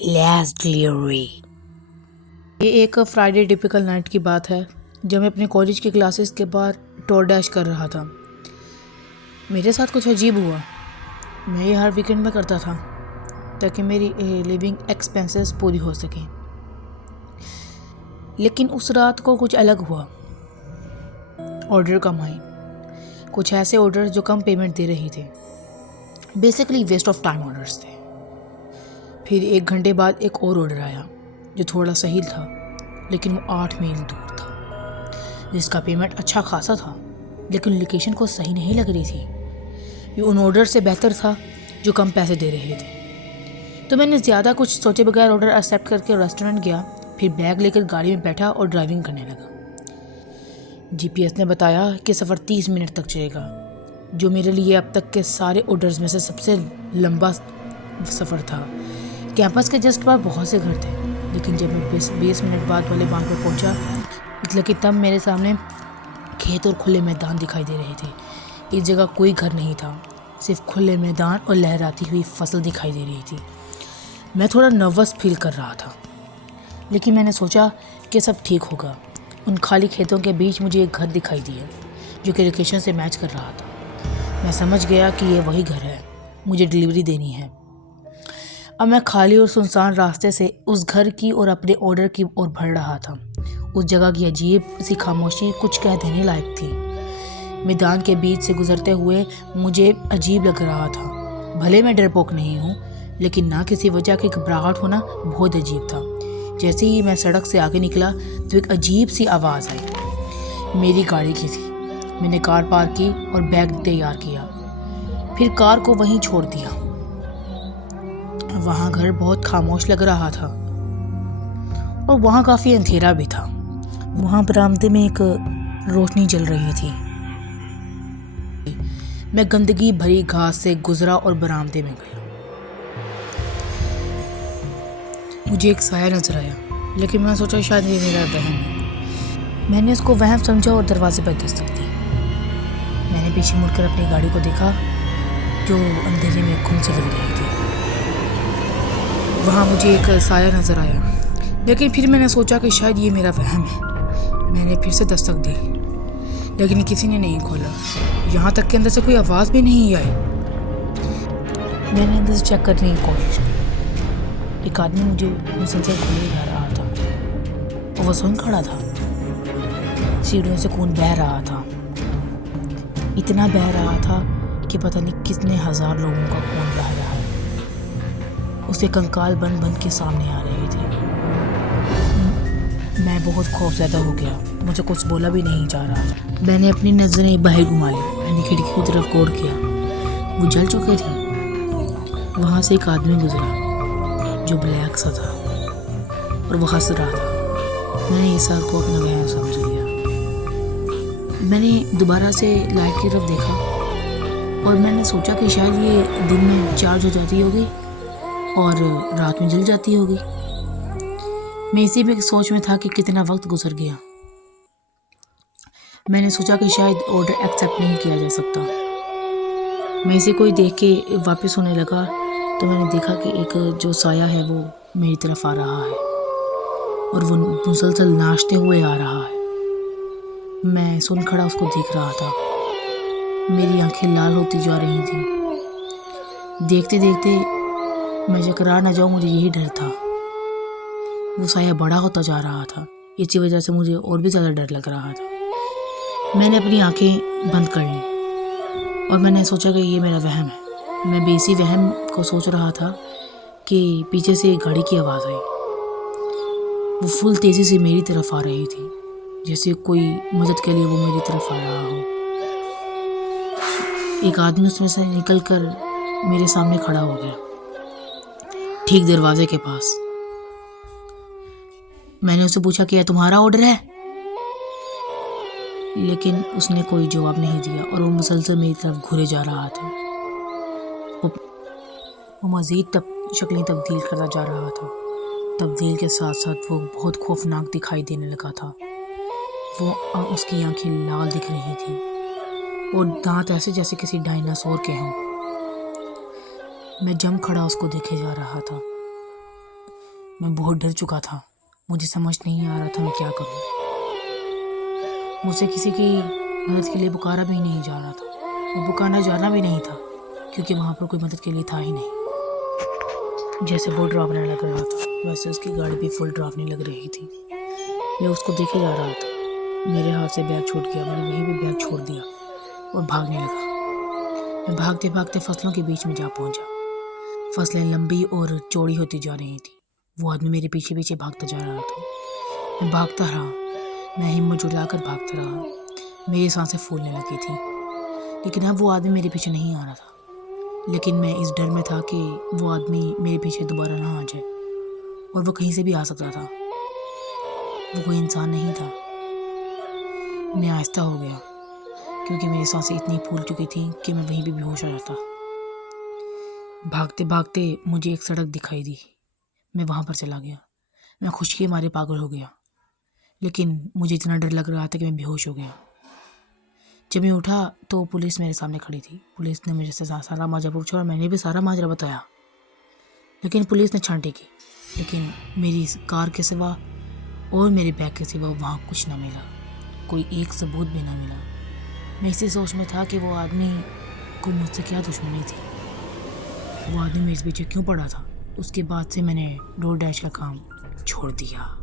Last delivery. ये एक Friday typical night की बात है जब मैं अपने कॉलेज की क्लासेस के बाद टोर डैश कर रहा था। मेरे साथ कुछ अजीब हुआ। मैं ये हर वीकेंड में करता था ताकि मेरी लिविंग एक्सपेंसेस पूरी हो सकें, लेकिन उस रात को कुछ अलग हुआ। ऑर्डर कम आए, कुछ ऐसे ऑर्डर जो कम पेमेंट दे रहे थे, basically waste of time orders थे। फिर 1 घंटे बाद एक और ऑर्डर आया जो थोड़ा सही था, लेकिन वो 8 मील दूर था, जिसका पेमेंट अच्छा खासा था, लेकिन लोकेशन को सही नहीं लग रही थी। ये उन ऑर्डर से बेहतर था जो कम पैसे दे रहे थे। तो मैंने ज़्यादा कुछ सोचे बगैर ऑर्डर एक्सेप्ट करके रेस्टोरेंट गया। फिर बैग लेकर गाड़ी में बैठा और ड्राइविंग करने लगा। जीपीएस ने बताया कि सफ़र 30 मिनट तक चलेगा, जो मेरे लिए अब तक के सारे ऑर्डर्स में से सबसे लंबा सफ़र था। कैंपस के जस्ट बाहर बहुत से घर थे, लेकिन जब मैं 20 मिनट बाद वाले बांध पर पहुंचा, इसलिए कि तब मेरे सामने खेत और खुले मैदान दिखाई दे रहे थे। इस जगह कोई घर नहीं था, सिर्फ खुले मैदान और लहराती हुई फसल दिखाई दे रही थी। मैं थोड़ा नर्वस फील कर रहा था, लेकिन मैंने सोचा कि सब ठीक होगा। उन खाली खेतों के बीच मुझे एक घर दिखाई दिया जो कि लोकेशन से मैच कर रहा था। मैं समझ गया कि ये वही घर है, मुझे डिलीवरी देनी है। अब मैं खाली और सुनसान रास्ते से उस घर की और अपने ऑर्डर की ओर बढ़ रहा था। उस जगह की अजीब सी खामोशी कुछ कह देने लायक थी। मैदान के बीच से गुजरते हुए मुझे अजीब लग रहा था। भले मैं डरपोक नहीं हूँ, लेकिन ना किसी वजह की घबराहट होना बहुत अजीब था। जैसे ही मैं सड़क से आगे निकला तो एक अजीब सी आवाज़ आई। मेरी गाड़ी की थी। मैंने कार पार्क की और बैग तैयार किया, फिर कार को वहीं छोड़ दिया। वहाँ घर बहुत खामोश लग रहा था और वहाँ काफ़ी अंधेरा भी था। वहाँ बरामदे में एक रोशनी जल रही थी। मैं गंदगी भरी घास से गुजरा और बरामदे में गया। मुझे एक साया नजर आया, लेकिन मैं सोचा शायद ये मेरा वहम है। मैंने उसको वहम समझा और दरवाजे पर दस्तक दी। मैंने पीछे मुड़कर अपनी गाड़ी को देखा जो अंधेरे में घुम से लग रही थी। वहाँ मुझे एक साया नज़र आया, लेकिन फिर मैंने सोचा कि शायद ये मेरा वहम है। मैंने फिर से दस्तक दी, लेकिन किसी ने नहीं खोला। यहाँ तक कि अंदर से कोई आवाज़ भी नहीं आई। मैंने अंदर से चेक करने की कोशिश की। एक आदमी मुझे मुसलसल खोले जा रहा था और वह स्वयं खड़ा था। सीढ़ियों से खून बह रहा था, इतना बह रहा था कि पता नहीं कितने हजार लोगों का खून बह रहा है। उसके कंकाल बन बन के सामने आ रहे थे। मैं बहुत खौफज़दा हो गया। मुझे कुछ बोला भी नहीं जा रहा था। मैंने अपनी नज़रें बाहर घुमा ली। मैंने खिड़की की तरफ गौर किया। वो जल चुके थे। वहाँ से एक आदमी गुजरा जो ब्लैक सा था और वो हंस रहा था। मैंने इस साल को अपना वहम समझ लिया। मैंने दोबारा से लाइट की तरफ देखा और मैंने सोचा कि शायद ये दिन में चार्ज हो जाती होगी और रात में जल जाती होगी। मैं इसी में सोच में था कि कितना वक्त गुजर गया। मैंने सोचा कि शायद ऑर्डर एक्सेप्ट नहीं किया जा सकता। मैं इसे कोई देख के वापस होने लगा तो मैंने देखा कि एक जो साया है वो मेरी तरफ आ रहा है और वो मुसलसल नाचते हुए आ रहा है। मैं सुन खड़ा उसको देख रहा था। मेरी आंखें लाल होती जा रही थी। देखते देखते मैं चकरा न जाऊँ, मुझे यही डर था। वो साया बड़ा होता जा रहा था, इसी वजह से मुझे और भी ज़्यादा डर लग रहा था। मैंने अपनी आंखें बंद कर ली और मैंने सोचा कि ये मेरा वहम है। मैं भी इसी वहम को सोच रहा था कि पीछे से एक गाड़ी की आवाज़ आई। वो फुल तेज़ी से मेरी तरफ आ रही थी, जैसे कोई मदद के लिए वो मेरी तरफ आ रहा हो। एक आदमी उसमें से निकल कर मेरे सामने खड़ा हो गया, ठीक दरवाजे के पास। मैंने उससे पूछा कि यह तुम्हारा ऑर्डर है, लेकिन उसने कोई जवाब नहीं दिया और वो मुसलसल मेरी तरफ घूरे जा रहा था। वो मज़ीद शक्लें तब्दील करता जा रहा था। तब्दील के साथ साथ वो बहुत खौफनाक दिखाई देने लगा था। वो उसकी आंखें लाल दिख रही थी और दांत ऐसे जैसे किसी डायनासोर के हों। मैं जम खड़ा उसको देखे जा रहा था। मैं बहुत डर चुका था। मुझे समझ नहीं आ रहा था मैं क्या करूं। मुझसे किसी की मदद के लिए पुकारा भी नहीं जा रहा था, और पुकारना जाना भी नहीं था, क्योंकि वहाँ पर कोई मदद के लिए था ही नहीं। जैसे वो डरावना लग रहा था, वैसे उसकी गाड़ी भी फुल डरावनी लग रही थी। मैं उसको देखे जा रहा था। मेरे हाथ से बैग छूट गया। मैंने वहीं पे बैग छोड़ दिया और भागने लगा। मैं भागते भागते फसलों के बीच में जा पहुंचा। फसलें लंबी और चौड़ी होती जा रही थी। वो आदमी मेरे पीछे पीछे भागता जा रहा था। मैं भागता रहा। मैं हिम्मत जुटाकर भागता रहा। मेरी सांसें फूलने लगी थी, लेकिन अब वो आदमी मेरे पीछे नहीं आ रहा था। लेकिन मैं इस डर में था कि वो आदमी मेरे पीछे दोबारा ना आ जाए, और वो कहीं से भी आ सकता था। वो कोई इंसान नहीं था। मैं आहिस्ता हो गया, क्योंकि मेरी सांसें इतनी फूल चुकी थी कि मैं वहीं पे बेहोश हो जाता। भागते भागते मुझे एक सड़क दिखाई दी। मैं वहाँ पर चला गया। मैं खुशी के मारे पागल हो गया, लेकिन मुझे इतना डर लग रहा था कि मैं बेहोश हो गया। जब मैं उठा तो पुलिस मेरे सामने खड़ी थी। पुलिस ने मुझे से सारा माजरा पूछा और मैंने भी सारा माजरा बताया, लेकिन पुलिस ने छांटे की। लेकिन मेरी कार के सिवा और मेरे बैग के सिवा वहाँ कुछ ना मिला। कोई एक सबूत भी ना मिला। मैं इसी सोच में था कि वो आदमी को मुझसे क्या दुश्मनी थी, वो आदमी मेरे पीछे क्यों पड़ा था। उसके बाद से मैंने डोर डैश का काम छोड़ दिया।